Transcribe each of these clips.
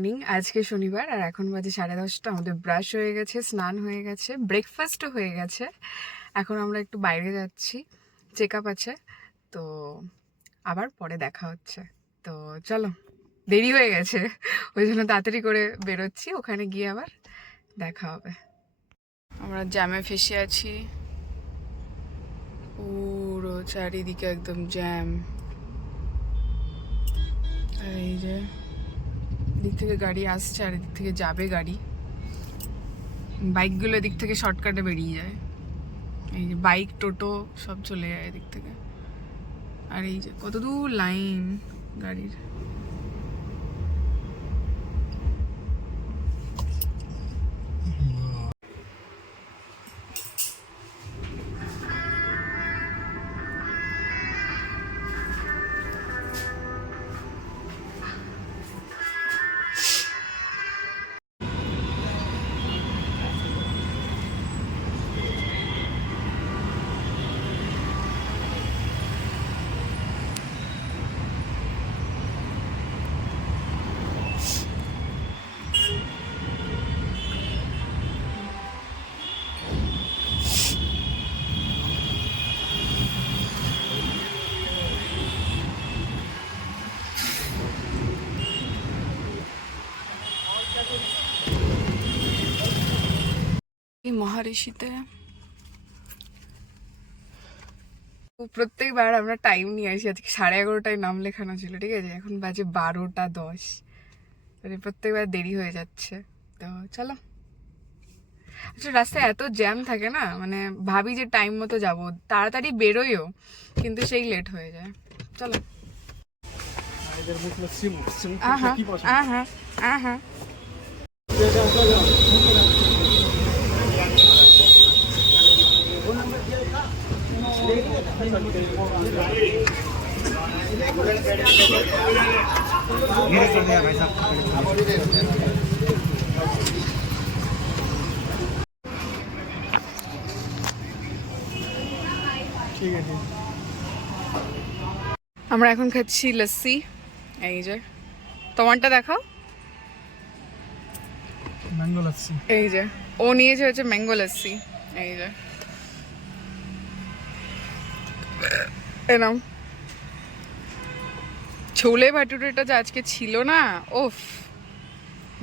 Morning. আজকে শনিবার আর এখন বাজে 10:30। আমাদের ব্রাশ হয়ে গেছে, স্নান হয়ে গেছে, ব্রেকফাস্টও হয়ে গেছে। এখন আমরা একটু বাইরে যাচ্ছি, চেক আপ আছে, তো আবার পরে দেখা হচ্ছে। তো চলো, দেরি হয়ে গেছে ওই জন্য তাড়াতাড়ি করে বেরোচ্ছি, ওখানে গিয়ে আবার দেখা হবে। আমরা জ্যামে ফেসে আছি, পুরো চারিদিকে একদম জ্যাম। আর এই যে দিক থেকে গাড়ি আসছে আর এদিক থেকে যাবে গাড়ি, বাইকগুলো এদিক থেকে শর্টকাটে বেরিয়ে যায়। এই যে বাইক টোটো সব চলে যায় এদিক থেকে। আর এই যে কত দূর লাইন গাড়ির। এই মহারিষিতে প্রত্যেকবার আমরা টাইম নিয়ে আসি। আজকে 11:30টায় নাম লেখানো ছিল, ঠিক আছে, এখন বাজে 12:10, মানে প্রত্যেকবার দেরি হয়ে যাচ্ছে। তো চলো, আচ্ছা রাস্তায় এত জ্যাম থাকে না, মানে ভাবি যে টাইম মতো যাবো, তাড়াতাড়ি বেরোইও, কিন্তু সেই লেট হয়ে যায়। চলো। আহা আহা আহা আমরা এখন খাচ্ছি লস্যি। এই যে তোমারটা দেখাও। ম্যাঙ্গো লাচ্ছি। এই যে ও নিয়েছে হচ্ছে ম্যাঙ্গো লস্যি। এই যে এনাম ছোলে ভাটুরেটা যে আজকে ছিল না, ওফ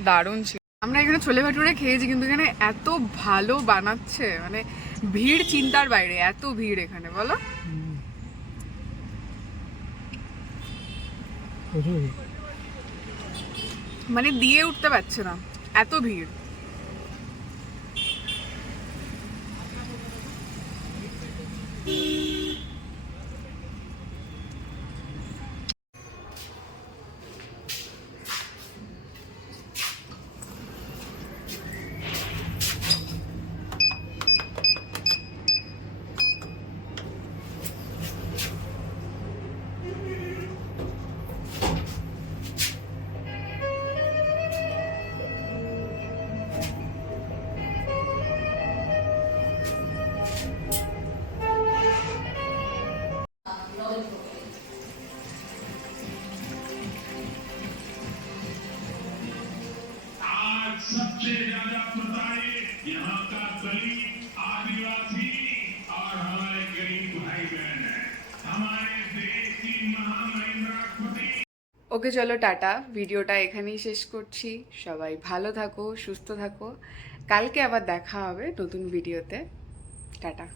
দারুণ ছিল। আমরা এখানে ছোলে ভাটুরে খেয়েছি, কিন্তু এখানে এত ভালো বানাচ্ছে, মানে ভিড় চিন্তার বাইরে, এত ভিড় এখানে, বলো। মানে দিয়ে উঠতে পারছে না, এত ভিড়। सबसे ज्यादा प्रताड़ित यहाँ का दलित, आदिवासी और हमारे गरीब भाई बहन है। हमारे देश की महामहिम्रापति। ওকে চলো, টাটা। ভিডিওটা এখানেই শেষ করছি। সবাই ভালো থাকো, সুস্থ থাকো। কালকে আবার দেখা হবে নতুন ভিডিওতে। টাটা।